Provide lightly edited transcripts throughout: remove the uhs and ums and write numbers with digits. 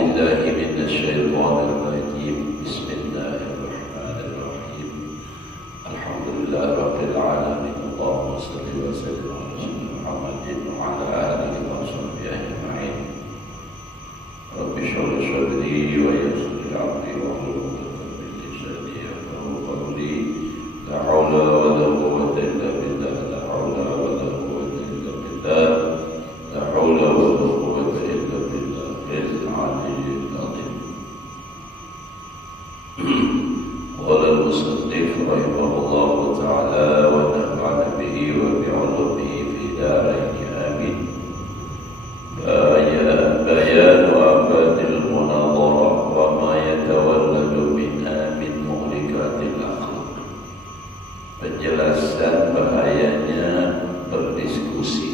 بالله من الشيطان الرجيم بسم الله الرحمن الرحيم الحمد لله رب العالمين اللهم صل وسلم على سيدنا محمد وعلى آله وصحبه أجمعين رب اشرح لي صدري ويسر لي أمري واحلل عقدة من لساني يفقهوا قولي لا حول ولا قوة إلا بالله لا حول ولا قوة إلا بالله لا حول ولا قوة إلا بالله العلي العظيم. قال المصنف رحمه الله تعالى ونفعنا به وبعلومه في دارين آمين. بيان آفات المناظرة وما يتولد منها من مهلكات الأخلاق. Penjelasan bahayanya berdiskusi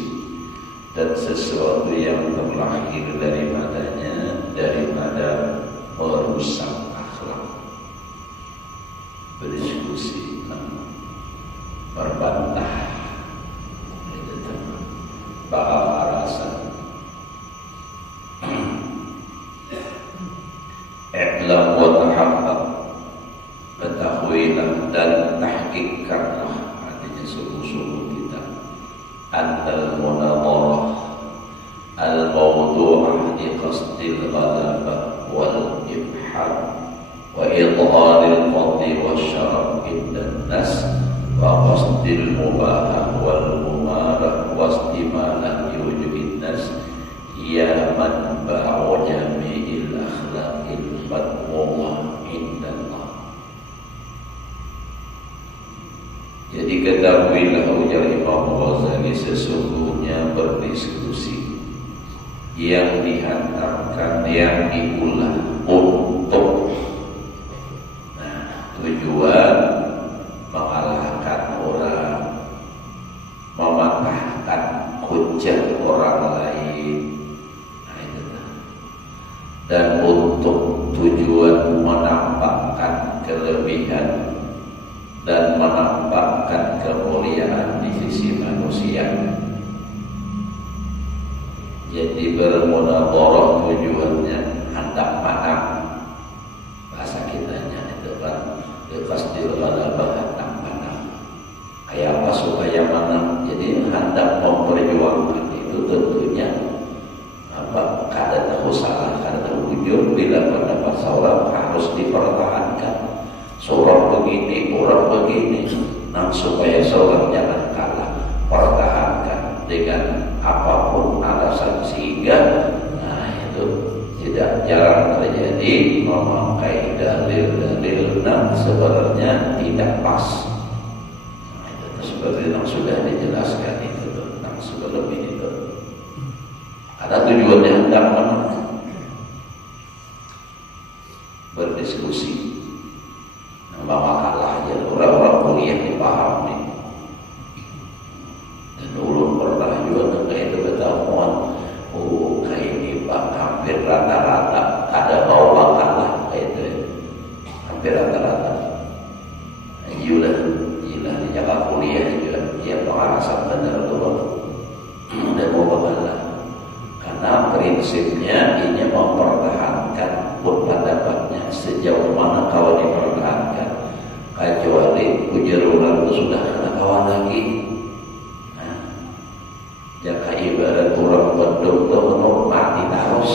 dan sesuatu yang terlahir daripada merusak akhlak. Berdiskusi, berbantah, bahasa. I'lam wa tahaqqaq, ketahuilah dan tahqiqkanlah, artinya sungguh-sungguh kita. Annal munadharah al-mawdu'ah li qasdil ghalabah wal ibham wa idharil fadli wasyaraf indan nas wa qasdil mubahah wal mumarah wa istimalah yujuhin nas ya man ba'u jami'il akhlaqil madmumah indallah. Jadi ketahuilah, ujar Imam Ghazali, sesungguhnya berdiskusi yang dihantarkan, yang diulah untuk tujuan mengalahkan orang, mematahkan hujah orang lain, dan untuk tujuan menampakkan kelebihan dan menampakkan kemuliaan di sisi manusia. Jadi bermunadharah tujuannya hendak menang, bahasa kitanya itu kan qasdil ghalabah, hendak menang. Kayak apa supaya menang? Jadi hendak memperjuangkan itu tentunya kada tahu salah, kada tahu jujur. Bila pendapat seorang harus dipertahankan, seorang begini, orang begini, nah supaya seorang jangan kalah, pertahankan dengan apapun alasan, sehingga itu tidak jarang terjadi memakai dalil-dalil yang sebenarnya tidak pas. Itu seperti yang sudah dijelaskan itu tentang sebelum ini itu. Ada tujuannya hendak menang, berdiskusi. Bahwa kalah aja orang-orang kuliah dipahami. Dan ulun pernah juga kayak itu ketahuan, kayak ini Pak, hampir rata-rata ada bawa kalah kayak itu, hampir rata-rata. Gila di Jakarta kuliah juga, dia alasan benar tuh dan mau kalah. Karena prinsipnya ini mempertahankan pendapatnya sejauh mana kawan dipertahankan. Kecuali ujar orang itu sudah kena kawan lagi. Jaka ibarat orang bedung itu menurut mati terus.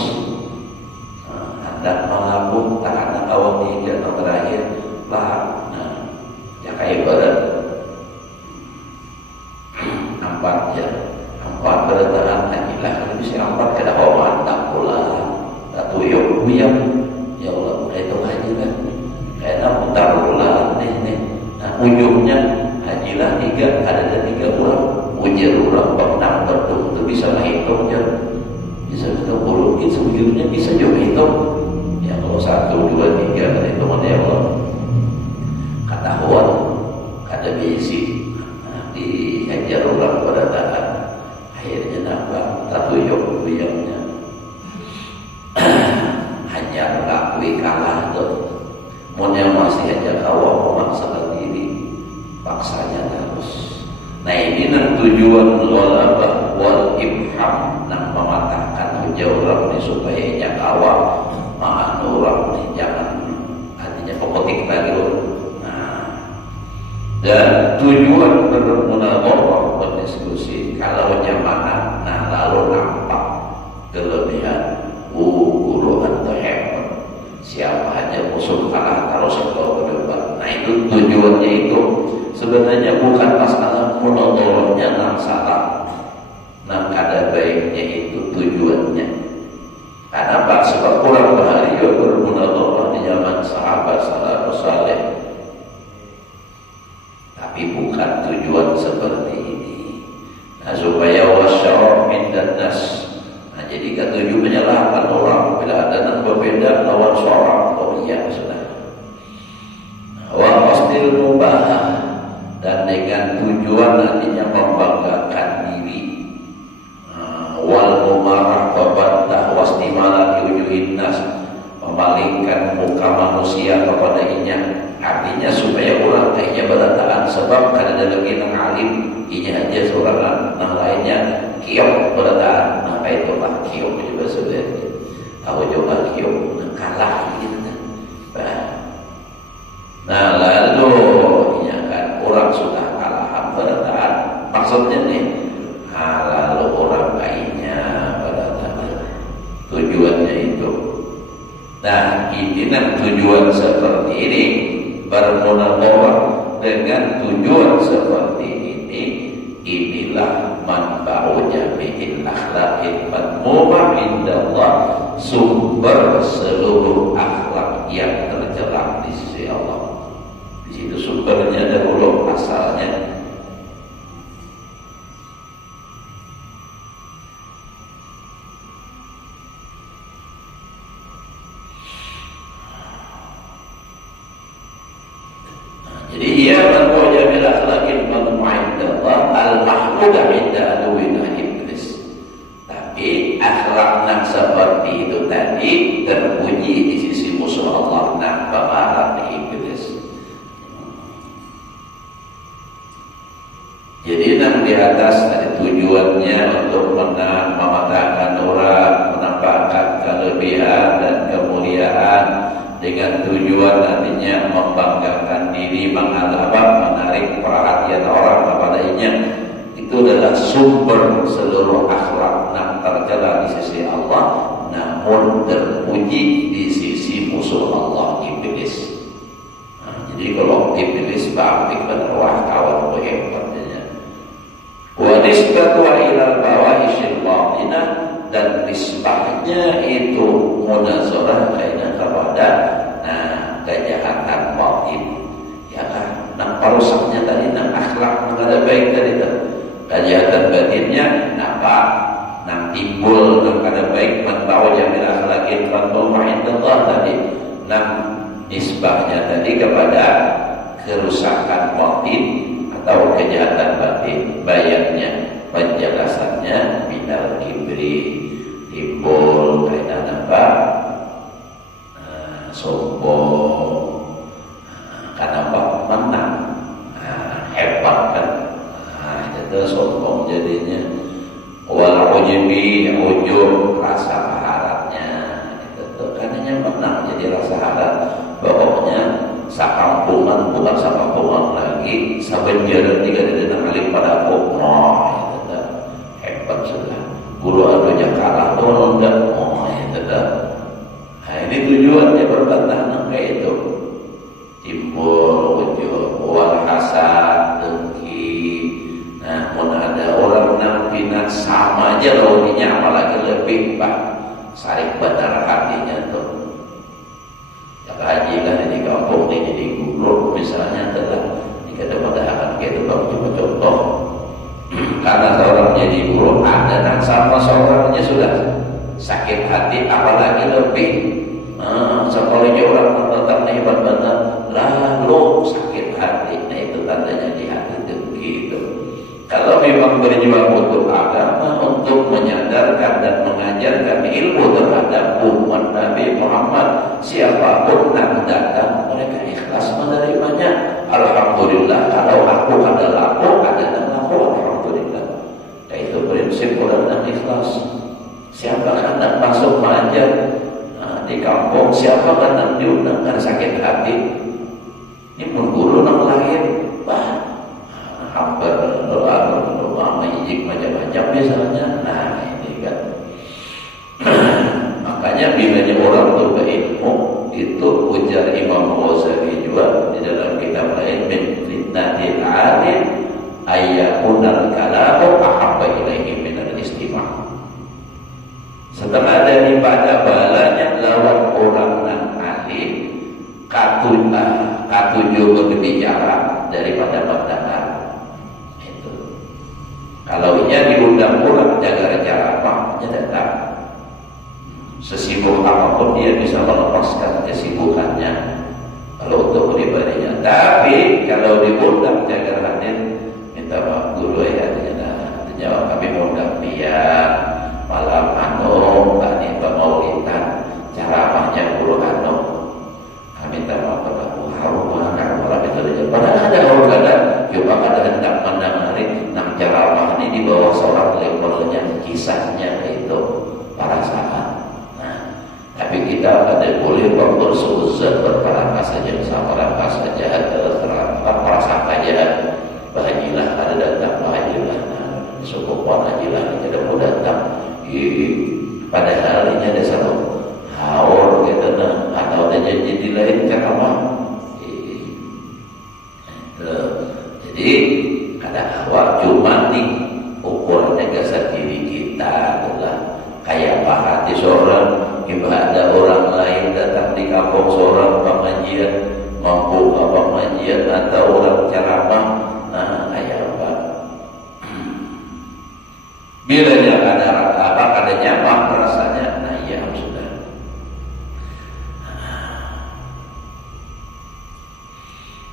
Hendak mengabung tak ada kawan di jatuh terakhir lah. Jaka ibarat empat bertahan hajilah, kalau bisa empat kada kau mantap pula. Tak tuyuk buyam. Ya Allah, itu haji kan. Kayaknya putar bulan nih. Nah ujungnya hajilah 3, ada 3 orang. Ujar orang benang berdua itu bisa menghitung je. Bisa kita puluhin sebujurnya bisa juga hitung. Ya kalau 1, 2, 3 kan hitungan ya Allah. Ketahuan, kada bisi. Dihajar orang pada tahan. Akhirnya nampak tak tuyuk buyamnya. Hanya mengakui kalah tuh. Yang masih aja kawal memaksakan diri, paksanya terus. Nah ini tujuan ghalabah wal ibham, mematahkan hujah orang ini supaya ia kawal Maaf orang nih, jangan artinya pemetik lagi loh. Nah, dan tujuan bermunadharah berdiskusi kalau jamaah, nah lalu nampak kelebihan guru atau hebat siapa aja musuh kalah kalau sektor berdebat. Nah itu tujuannya itu sebenarnya bukan masalah munadharahnya nang salah, nang kada baiknya itu tujuannya. Karena Pak sebab kurang bahagia bermunadharah di zaman sahabat salafus saleh. Tapi bukan tujuan seperti ini. Nah, supaya wasyarab mindan nas. Nah, jadi ketujuh menyalahkan orang bila ada yang berbeda lawan suara. Oh iya sudah. Wa qasdil mubah, dan dengan tujuan nantinya membanggakan diri. Wal mumarah babantah wastimala wujuhin nas, memalingkan muka manusia kepada inya. Artinya supaya orang kayaknya berataan sebab karena ada lagi nang alim inya aja seorang, nah lainnya kiok berataan. Nah itulah kiok juga sebenarnya. Aku coba kiok kalah gitu kan. Nah lalu inya kan orang sudah kalah berataan. Maksudnya nih, lalu orang lainnya berataan. Tujuannya itu. Nah ini tujuan seperti ini, bermunadharah dengan tujuan seperti ini, inilah manba'u jami'il akhlaqil madmumah indallah, sumber seluruh akhlak yang tercela di sisi Allah. Di situ sumbernya dahulu, asalnya. Jadi ia berwajah bil akhlaqil madmumah indallah al-mahmudah inda aduwina iblis. Tapi akhlak yang seperti itu tadi terpuji di sisi musuh Allah, nak bakaran iblis. Jadi yang di atas tadi tujuannya untuk mematahkan orang, menampakkan kelebihan dan kemuliaan, dengan tujuan nantinya membanggakan diri, menarik perhatian orang kepadanya. Itu adalah sumber seluruh akhlak yang tercela di sisi Allah, namun terpuji di sisi musuh Allah, iblis. Nah, jadi kalau iblis bangkit berwah kawan hebatnya. Wa nisbatu ilal bawahisyil batinah, dan nisbahnya itu munazarah kaitan kepada kejahatan batin, ya kan? Nah parusaknya tadi, nah akhlak yang baik tadi kan, kejahatan batinnya apa? Nah timbul yang kada baik, membawa jamil akhlaqil madmumah indallah tadi. Nah nisbahnya tadi kepada kerusakan batin atau kejahatan batin, bayangnya penjelasannya minal kibri, timbul kaitan apa? Sombong, karena apa? Menang, hebat kan? Itu sombong jadinya. Wal ujubi, ujub, rasa harapnya, itu karena menang jadi rasa harap. Pokoknya sakampungan bukan sakampungan lagi, sabenjeureun tiga dina kali pada pokno, itu hebat sudah. Guru anunya kalah tuh enggak, itu dah. Nah ini tujuannya berbantah kayak itu. Timbul ujub, wal hasad, dengki. Nah mun ada orang nampina sama aja launinya, apalagi lebih pak sarik benar hatinya tuh. Ya haji kan di kampung ini di guru misalnya adalah jika ada padahal gitu bang, coba contoh. Karena seorang jadi guru ada yang sama seorangnya sudah sakit hati, apalagi lebih. Sekalinya orang tetap hebat banget, lalu sakit hati. Nah itu tandanya di hati dengki itu. Kalau memang berjuang untuk agama, untuk menyadarkan dan mengajarkan ilmu terhadap umat Nabi Muhammad, siapapun yang datang mereka ikhlas menerimanya. Alhamdulillah, kalau aku ada laku, ada yang laku, alhamdulillah. Nah itu prinsip orang yang ikhlas. Siapa hendak masuk mengajar di kampung kampung siapa kan diundang kan sakit hati. Ini mengguru nang lain, hampir doa majik macam-macam misalnya. Nah ini kan, makanya bilanya orang tuh berilmu itu ujar Imam Ghazali juga di dalam kitab lain min fitnatil alim ayyakunal kalamu ahabba ilaihi minal istima'. Setelah daripada balanya lawan orang yang alim katuju berbicara daripada mendengar. Itu kalau ia diundang orang jaga ceramah datang, sesibuk apapun dia bisa melepaskan kesibukannya kalau untuk pribadinya. Tapi kalau diundang jaga hadir, minta maaf dulu ya, terjawab kami mau biar malam tadi pemaulidan ceramahnya guru kami minta maaf kepada harum malam itu saja. Padahal ada orang kadang coba kada hendak mendengari nang ceramah ini di bawah seorang levelnya kisahnya itu perasaan. Tapi kita ada boleh bersuuzon berprasangka saja, prasangka jahat prasangka jahat. Bahagilah ada datang, bahagilah cukup bahagilah tidak mau datang. Padahal ini ada satu haur gitu nah, atau jadi lain ceramah. Jadi ada awal cuma nih ukurannya kesat diri kita adalah kayak hati seorang ibadah orang lain datang di kampung seorang pengajian mampu pengajian atau orang ceramah. Nah kayak apa? Bila dia ada nyaman rasanya, nah iya sudah.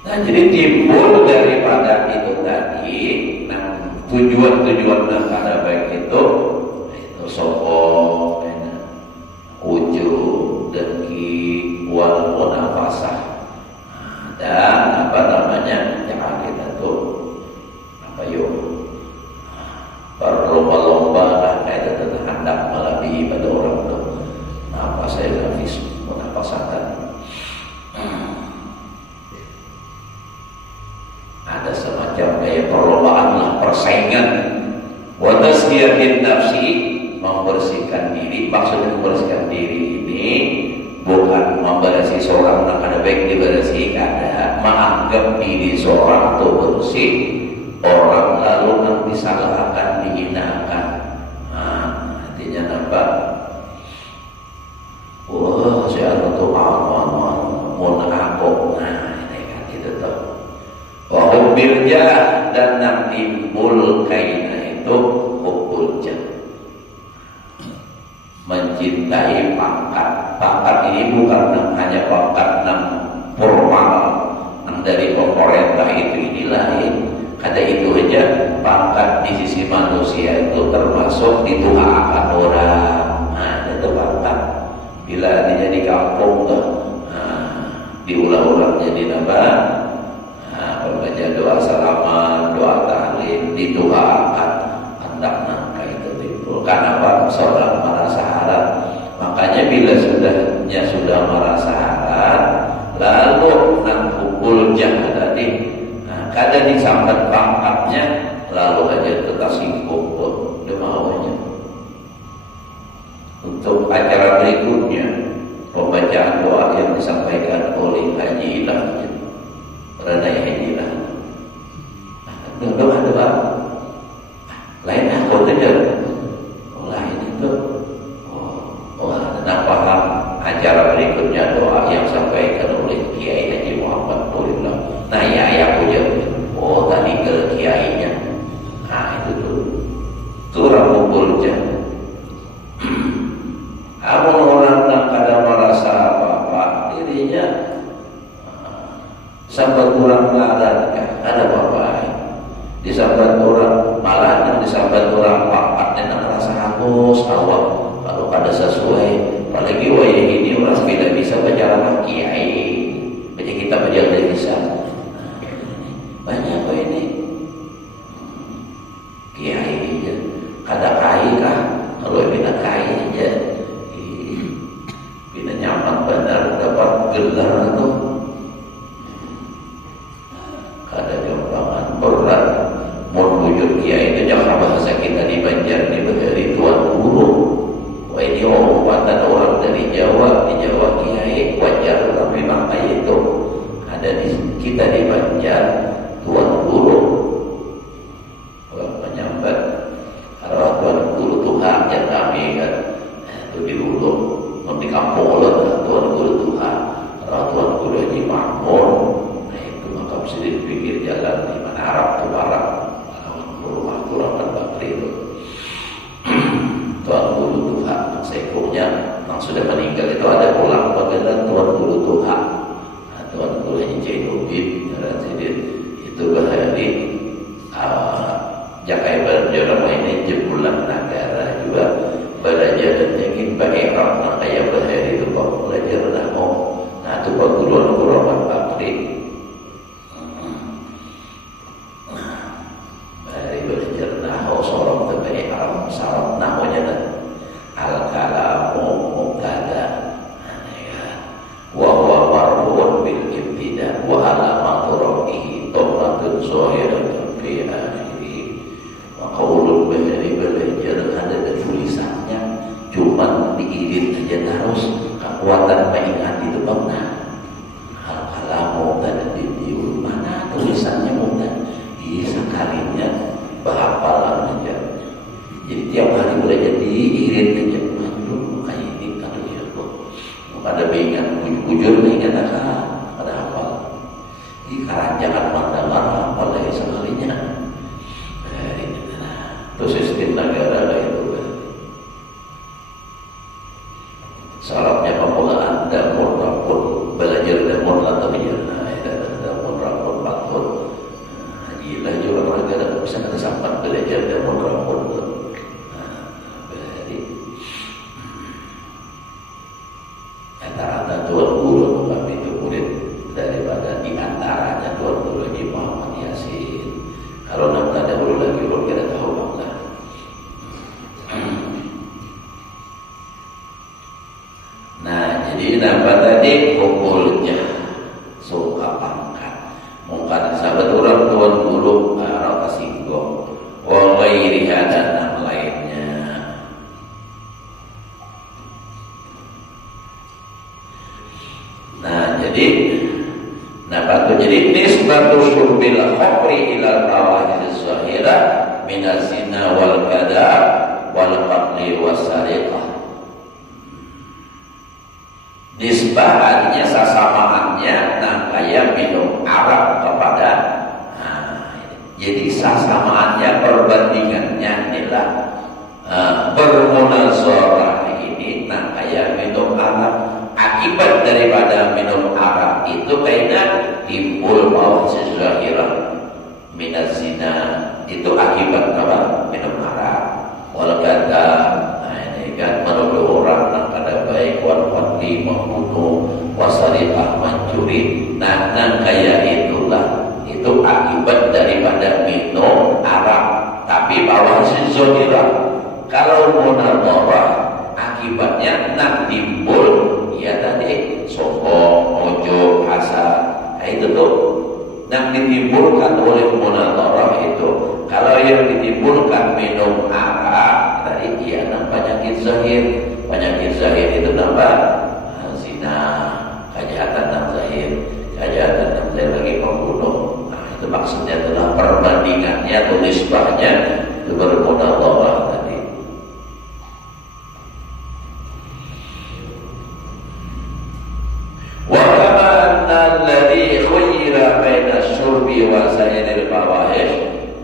Nah jadi timbul daripada itu tadi, nah tujuan-tujuan pada baik itu sombong, ujub, dengki, wal munafasah, dan apa namanya yang kita tuh apa yuk berlomba-lomba lah kayak itu hendak melebihi pada orang tuh. Apa saya grafis munafasatan. Ada semacam kayak perlombaan lah, persaingan. Wa tazkiyatin nafsi, membersihkan diri. Maksudnya membersihkan diri ini bukan memberasi seorang yang ada baik diberasi, ada menganggap diri seorang itu bersih, orang lalu yang disalahkan, dihinakan. Artinya apa? Wah, saya tuh mau aku. Nah, ini kan itu tuh. Wahum birjah, dan yang timbul kaina itu hubul jah, mencintai pangkat. Pangkat ini bukan hanya pangkat yang formal yang dari pemerintah ini lain. Kata itu aja pangkat di sisi manusia itu termasuk dituakan orang. Nah itu pangkat. Bila dia di kampung tuh, diulang-ulang jadi apa? Membaca doa salaman, doa tahlil, dituakan. Hendak nangka itu timbul. Karena apa? Seorang merasa harap. Makanya bila sudah merasa harap, lalu nang hubul jah tadi, kadang disambat pangkatnya, lalu aja tetap singkung pun dia maunya. Untuk acara berikutnya, pembacaan doa yang disampaikan oleh Haji Ilah, Renai Haji Ilah. Doa lain aku saja, lain itu. Nah paham acara berikutnya doa yang disampaikan oleh Kiai Haji Muhammad Nurullah. Nah ya aku jawab. Oh tadi ke kiainya. Nah itu tuh orang kumpul aja. Apa orang yang kadang merasa apa-apa dirinya sampai kurang ngaran kan ada apa-apa. Disambat orang malah yang disambat orang pangkatnya merasa hangus awal kalau kada sesuai. Apalagi wayah ini orang tidak bisa bicara kiai. Jadi kita belajar bisa. Banyak apa ini? Kiai aja. Kada kai kah? Kalau bina kai aja. Bina nyaman di Jawa Kiai wajar, tapi memang kayak itu ada di kita di Banjar tuan guru menyambat arwah tuan guru Tuhan yang kami kan itu di Hulu di kampung Ulen tuan guru Tuhan arwah tuan guru Haji Mahmud. Nah itu makam sendiri di pinggir jalan di mana Arab ke Barat rumah Turapan Bakri itu tuan guru Tuhan sekurnya yang sudah meninggal itu ada pulang bagaimana tuan guru Tuhan. Tuan guru Haji Jainuddin Razidin itu berhari Jakai berjalan ini jebulan negara juga belajar dan yakin baik orang kaya berhari itu kok belajar nahmu. Nah itu perguruan Turapan Bakri dari belajar nahmu sorong terbaik orang syarat nahmunya dan al-kalamu mubtada wa huwa marfu'un bil ibtida wa alamatu rafihi dhammatun zahiratun fi akhirih. Wa qaulul bahri belajar ada tulisannya cuma diirit aja terus kekuatan mengingat itu benar. Al-kalamu dan didiul mana tulisannya mudah bisa kalinya berhafalan aja. Jadi tiap hari belajar diirit aja kayak ini kalau ya ada ingat bujur ingat ada hafal di karanjangan mandamar hafal dari sekalinya. Itu sistem negara itu syaratnya pemulaan damun rapun belajar damun atau bijarna damun rapun patun hajilah juga negara bisa kesampan belajar damun rapun antara tuan guru kami itu murid daripada diantaranya tuan guru Haji Muhammad Yasin. Kalau nak ada dulu lagi orang kita tahu bangga. Nah jadi nampak tadi kumpulnya suka pangkat mungkin sahabat orang tuan guru Raka Singgo wa ghairiha dan yang lainnya. Nah jadi nisbatu syurbil khamri ilal mawahid zahira minazina wal kada wal qatli wasariqah. Nisbah artinya sasamaannya kayak minum arak kepada jadi sasamaannya perbandingannya inilah bermunazarah ini kayak minum arak. Akibat daripada minum arak itu kayaknya timbul bau zahirah minaz zina itu akibat apa minum arak wal kata ini kan menuduh orang pada baik wal qatli membunuh wasariqah mencuri. Nah kayak itulah itu akibat daripada minum arak tapi bawah zahirah. Kalau munadharah akibatnya timbul ya tadi sombong, ojo, hasad. Nah itu tuh yang ditimbulkan oleh munadharah itu. Kalau yang ditimbulkan minum arak tadi ya penyakit zahir. Penyakit zahir itu nambah zina, kejahatan yang zahir, kejahatan yang zahir lagi membunuh. Nah itu maksudnya adalah perbandingannya atau nisbahnya itu bermunadharah tadi. Alladhi khuyira baina syurbi wa sayyidil fawahish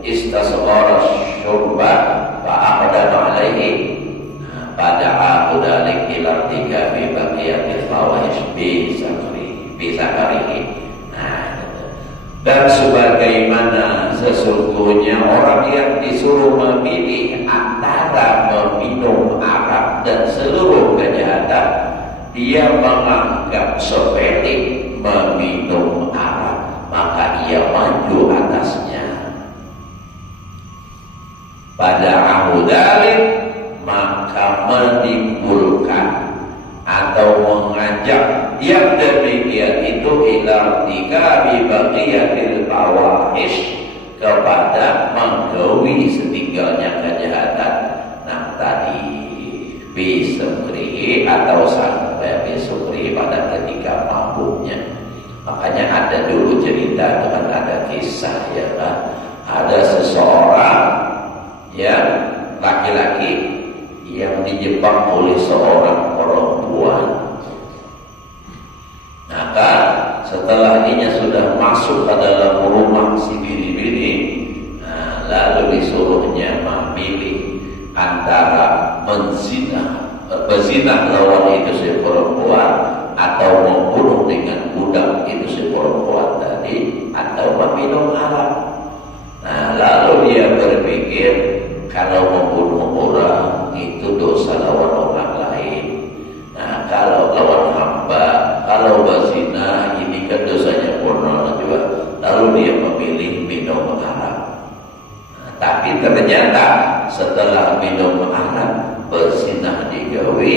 istasghara syurba fa aqdama alaihi fada'a dzalik ila tikabi baqiyatil fawahish bi sakarihi. Dan sebagaimana sesungguhnya orang yang disuruh memilih antara meminum arak dan seluruh kejahatan, dia menganggap sepele meminum arak, maka ia maju atasnya. Pada ahudalik maka menimbulkan atau mengajak yang demikian itu ila tikabi baqiyatil fawahish kepada menggawi setinggalnya kejahatan. Nah tadi bismillah atau bayar syukri pada ketika mabuknya. Makanya ada dulu cerita itu kan, ada kisah ya kan, ada seseorang yang laki-laki yang dijebak oleh seorang perempuan. Maka setelah dia sudah masuk ke dalam rumah si bini-bini, lalu disuruhnya memilih antara berzinah lawan itu si perempuan, atau membunuh dengan budak itu si perempuan tadi, atau meminum arak. Nah, lalu dia berpikir kalau membunuh orang itu dosa lawan orang lain. Nah, kalau lawan hamba, kalau berzina ini kan dosanya purna juga. Lalu dia memilih minum arak. Nah, tapi ternyata setelah minum arak, berzina digawi,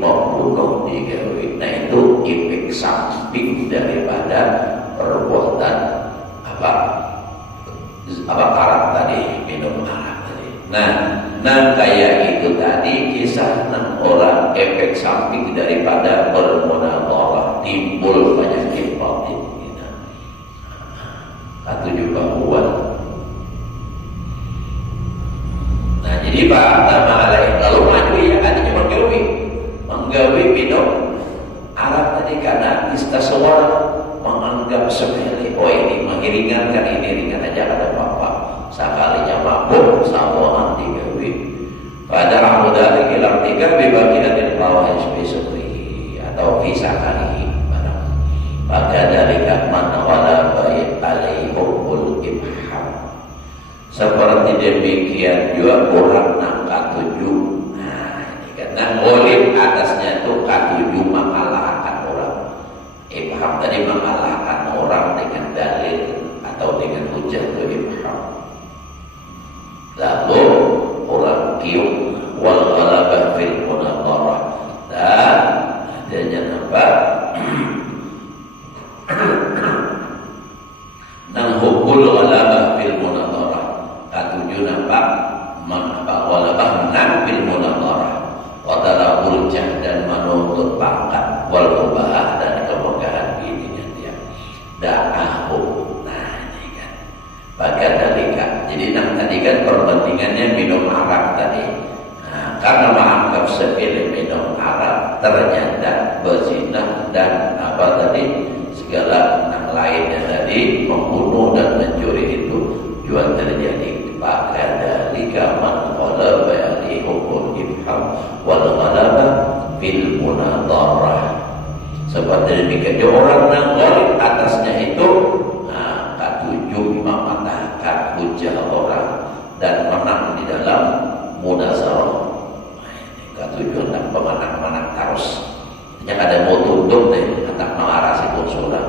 membunuh digawi. Nah, itu efek samping daripada perbuatan arak tadi, minum arak tadi. Nah kayak itu tadi kisah 6 orang efek samping daripada bermunadharah, timbul penyakit batin. Ketujuh gangguan. Nah, jadi Pak nama lain kalau maju ya artinya menggawi minum arak tadi, karena istasawar menganggap sepele. Oh, ini mengeringankan, ini ringan aja kata Bapak. Sekalinya mabuk samuan digawi. Pada ramudari kilam 3 bibagiatin bawah SB atau kisah kali. Maka dari man wala baik alaihi hubbul ibham. Seperti demikian juga orang nangka 7. Nah, ini karena golib atasnya itu K7 mengalahkan orang. Ibham tadi mengalahkan orang dengan dalil atau dengan hujah itu ibham. Lalu orang kium wal ghalabah fil munadharah, dan adanya apa? Nang hubbul ghalabah fil munadharah. Ketujuh nampak ghalabah menang fil munadharah. Wa talabul dan menuntut pangkat wal mubah dan kemegahan dirinya dia. Da'ahu. Nah, ini kan. Bagian dari kan. Jadi tadi kan perbandingannya minum arak tadi. Nah, karena menganggap sepele minum arak, ternyata berzina dan apa tadi segala yang lainnya tadi, membunuh dan mencuri itu juga terjadi. Maka dari man ghalaba alaihi hubbul ibham wal ghalaba fil munadharah. Seperti demikian orang yang ghalib atasnya itu K7 mematahkan hujah orang dan menang di dalam munazarah. K7 hendak pemenang-menang terus. Yang ada mau tuntut deh, hendak mengarasi konsulat,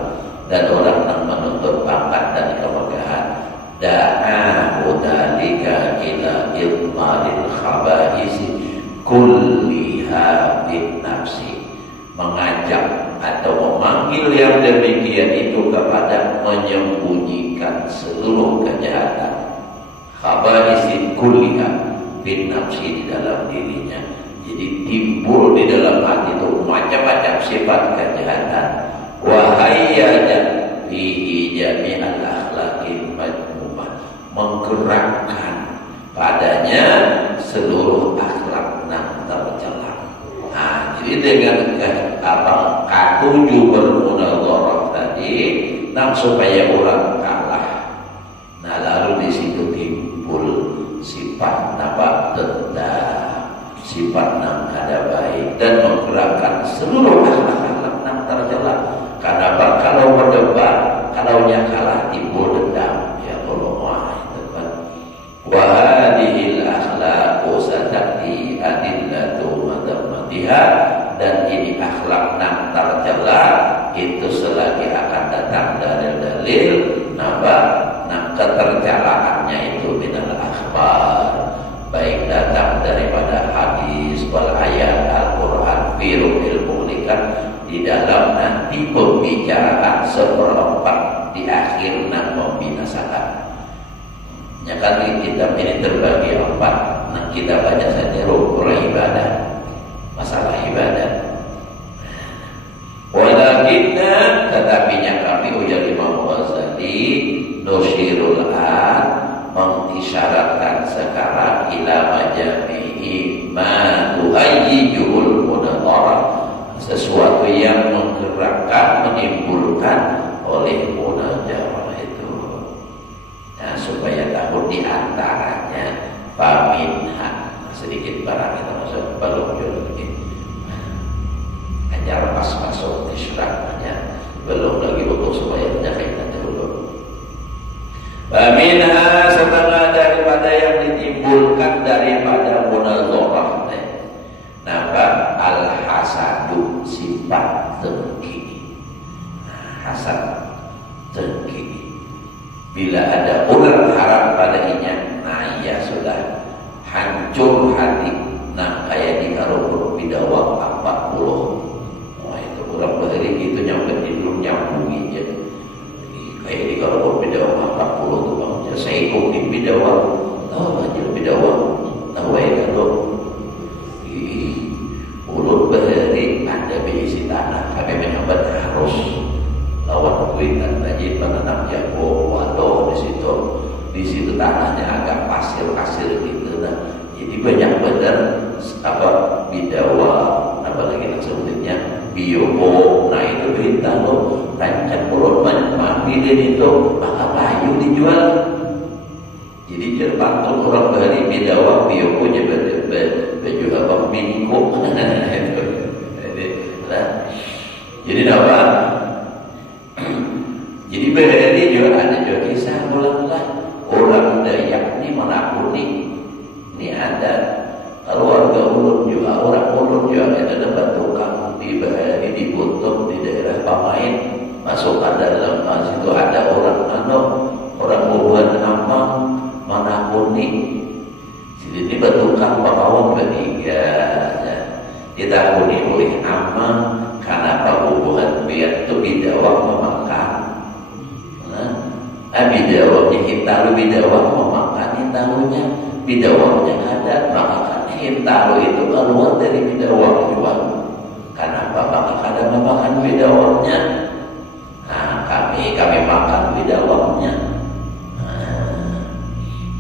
dan orang yang menuntut pangkat dan kemegahan. Da'ahu dalika ila idmaril khaba'isi kulliha bin nafsi. Mengajak atau memanggil yang demikian itu kepada menyembunyikan seluruh kejahatan. Khaba'isi kulliha bin nafsi, di dalam dirinya. Jadi timbul di dalam hati itu macam-macam sifat kejahatan. Wahayya fihi jami'al akhlaqil madhumah, menggerakkan padanya seluruh akhlak yang tercela. Nah, jadi dengan K7 bermunadharah tadi, supaya orang kalah. Nah, lalu di situ timbul sifat dendam, sifat ada baik, dan menggerakkan seluruh akhlak-akhlak yang tercela. Karena kalau berdebat, kalau kalah timbul dendam. Ya Allah, itu kan. Wa hadhil akhlaqu satati adillatu madamatiha, dan ini akhlak yang tercela itu selagi akan datang dalil-dalil ketercelaannya itu minal akhbar, baik datang daripada hadis wal ayat Al-Quran firul muhlikan, di dalam nanti pembicaraan seperempat di akhir yang membinasakan. Ya kan, kitab ini terbagi 4. Nah, kita baca saja rukun ibadah, masalah ibadah. sesuatu yang menggerakkan, menimbulkan oleh munajawah itu. Nah, supaya tahu di antaranya faminha, sedikit barang kita masuk belum lagi. Hanya lepas masuk isyaratnya belum lagi untuk supaya kaitan dulu. Faminha, setengah daripada yang ditimbulkan daripada munazarah. Napa al-hasadu, sifat dengki. Hasad, dengki. Bila ada orang harap padanya, nah ya sudah hancur hati. Nah kayak di Karobot bidawang 40. Wah itu orang bahari gitu nyampe di belum nyambungin ya. Kayak di Karobot bidawang 40 tuh bang. Ya saya ikutin bidawang. Tahu aja bidawang. Tahu ya tuh. Ulut bahari ada berisi tanah. Kami menyambat harus lawan kuitan tadi penanam jago waduh di situ tanahnya agak pasir gitu. Nah jadi banyak benar apa bidawa apa lagi sebutnya biobo. Nah itu berita loh rancang perut mandiri itu maka payu dijual. Jadi terbantu orang bahari bidawa biobo baju apa minggu. Jadi apa? Jadi bahari juga ada juga kisah ulang-ulang orang Dayak ini menakuni ini ada keluarga ulun juga orang ulun juga ada tempat tukang di bahari di Butuh di daerah Pamain masuk ada dalam situ ada orang Wuhan Amang menakuni. Jadi ini bertukang bakawan bertiga kita kuni oleh Amang karena hubungan biar itu bidawang memakan. Bidawangnya hintalu bidawang memakan hintalunya bidawangnya ada maka kan hintalu itu keluar dari bidawang juga. Kenapa maka kadang memakan bidawangnya? Nah kami makan bidawangnya.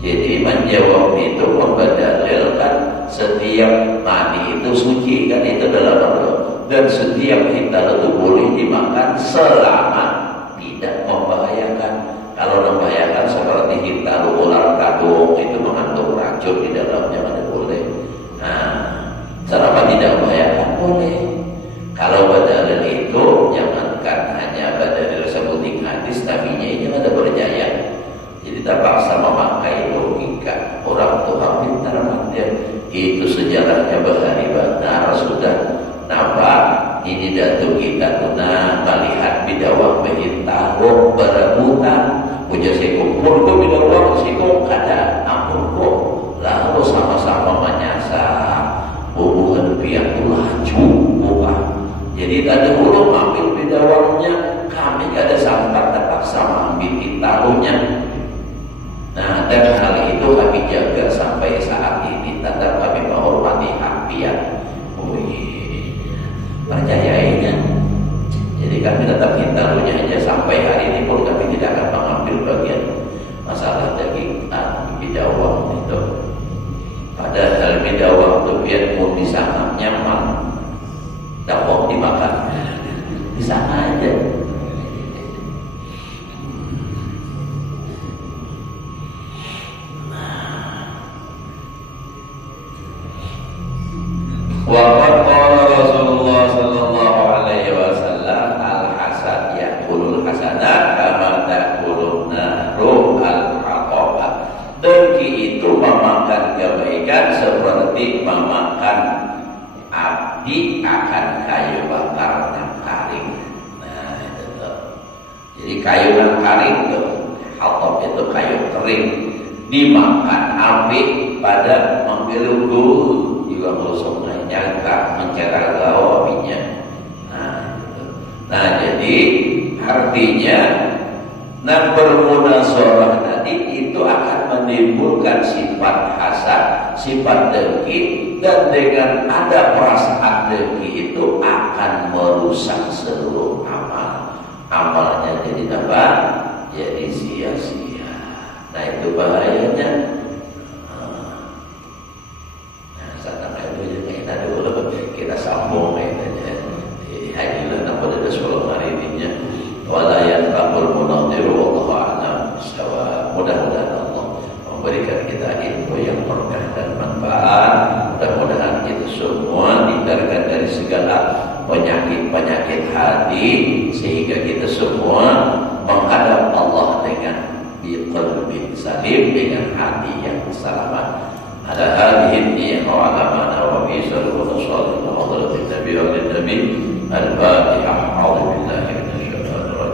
Jadi menjawab itu membadalkan setiap mani itu suci kan itu dalam Allah dan setiap hintalu itu boleh dimakan selama tidak membahayakan. Kalau membahayakan seperti hintalu ular kadung itu mengandung racun di dalamnya mana boleh. Nah, selama tidak membahayakan boleh. Kalau badalil itu jangankan hanya badalil sebuting hadis, tapi ini ada berjaya. Jadi terpaksa memakai logika orang tua pintar mandir. Itu sejarahnya bahari benar sudah nampak. Ini datu kita tuna melihat bidawang behintalu berebutan. Puja sekumpul ke bidawang siku ada ampun kok. Lalu sama-sama menyasar hubungan pihak itu laju bukan. Jadi tadi ulung ambil bidawangnya, kami ada sampai terpaksa mengambil hintalunya. Nah dan hal itu kami jaga sampai saat ini. Tetap kami menghormati hak pihak. Percayainya. Jadi kami tetap hintalunya aja sampai hari ini pun kami tidak akan mengambil bagian masalah daging bidawang itu. Padahal bidawang itu biar pun bisa nyaman, dawang dimakan bisa aja. Waqad qala Rasulullah sallallahu alaihi wasallam al-hasad ya'kulul hasanat kama ta'kulun naru al-haqabah. Dengki itu memakan kebaikan seperti memakan api akan kayu bakar yang kering. Nah itu tuh. Jadi kayu yang kering tuh, hatab itu kayu kering dimakan api pada menggelugu juga musuhnya nyangka mencetak gawa apinya. Nah jadi artinya nah bermunazarah tadi itu akan menimbulkan sifat hasad, sifat dengki, dan dengan ada perasaan dengki itu akan merusak seluruh amalnya jadi apa? Jadi sia-sia. Nah itu bahayanya. Kita sambung aja. Mudah-mudahan Allah memberikan kita ilmu yang berkah dan manfaat. Mudah-mudahan kita semua dihindarkan dari segala penyakit-penyakit hati, sehingga kita semua menghadap Allah dengan biqalbin salim, dengan hati yang selamat. Ada hadhihi ni'mah wa ala mana wa bi